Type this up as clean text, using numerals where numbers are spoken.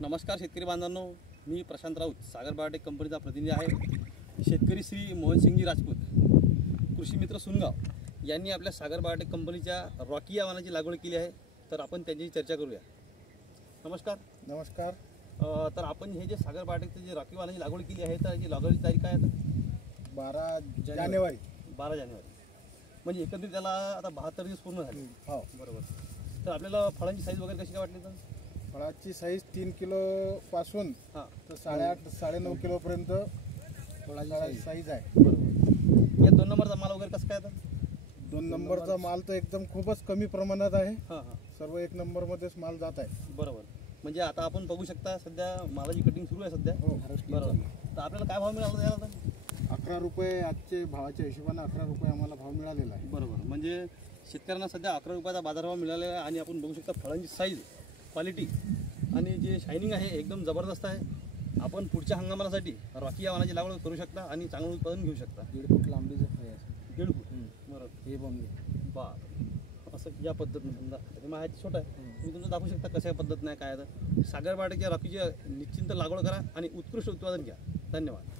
नमस्कार शेतकरी बांधवांनो, मी प्रशांत राऊत सागर बायोटेक कंपनीचा प्रतिनिधी आहे। शेतकरी श्री मोहनसिंगजी राजपूत, कृषी मित्र सुनगाव यांनी आपल्या सागर बायोटेक कंपनीच्या रॉकी या वाहनाची लागवड केली आहे। तर आपण त्यांची चर्चा करूया। नमस्कार। नमस्कार। तर आपण हे जे सागर बायोटेकचे जे रॉकी वाहनाची लागवड केली आहे, तर याची लागवडीची तारीख काय आहे? 12 जानेवारी। 12 जानेवारी म्हणजे एकंदरीत त्याला आता 72 दिवस पूर्ण झाले। हो बरोबर। तर आपल्याला फळांची साईज वगैरे कशी काय वाटली? तर फळाची साईज 3 किलो पासून हां तर 8.5 9.5 किलो पर्यंत फळाची साईज आहे। बरोबर। या 2 नंबरचा माल वगैरे कसं काय आता? 2 नंबरचा माल तर एकदम खूपच कमी प्रमाणात आहे। हां हां सर्व 1 नंबर मध्येच माल जात आहे। बरोबर। म्हणजे आता आपण बघू शकता सध्या मालाची कटिंग सुरू आहे सध्या। हो बरोबर। तर आपल्याला काय भाव मिळाला त्याला आता? 11 रुपये आजचे भावाच्या हिशोबाने 11 रुपये आम्हाला भाव मिळालेला आहे। बरोबर। म्हणजे शेतकऱ्यांना सध्या 11 रुपयाचा बाजारभाव मिळालेला आहे आणि आपण बघू शकता फळांची साईज, क्वालिटी आणि जे शायनिंग आहे एकदम जबरदस्त आहे। आपण पुढच्या हंगामासाठी रॉकी या वाहनाची लागवड करू शकता आणि चांगलं उत्पादन घेऊ शकता। 1.5 फूट लांबीचं फळ आहे। 1.5 फूट। बरोबर। हे बघा बा असं या पद्धतीने समजा ते माहिती छोटं आहे, तुम्ही तुमचं दाखवू शकता कशा पद्धतीने काय आहे। तर सागर बायोटेकच्या रॉकीची निश्चिंत लागवड करा आणि उत्कृष्ट उत्पादन घ्या। धन्यवाद।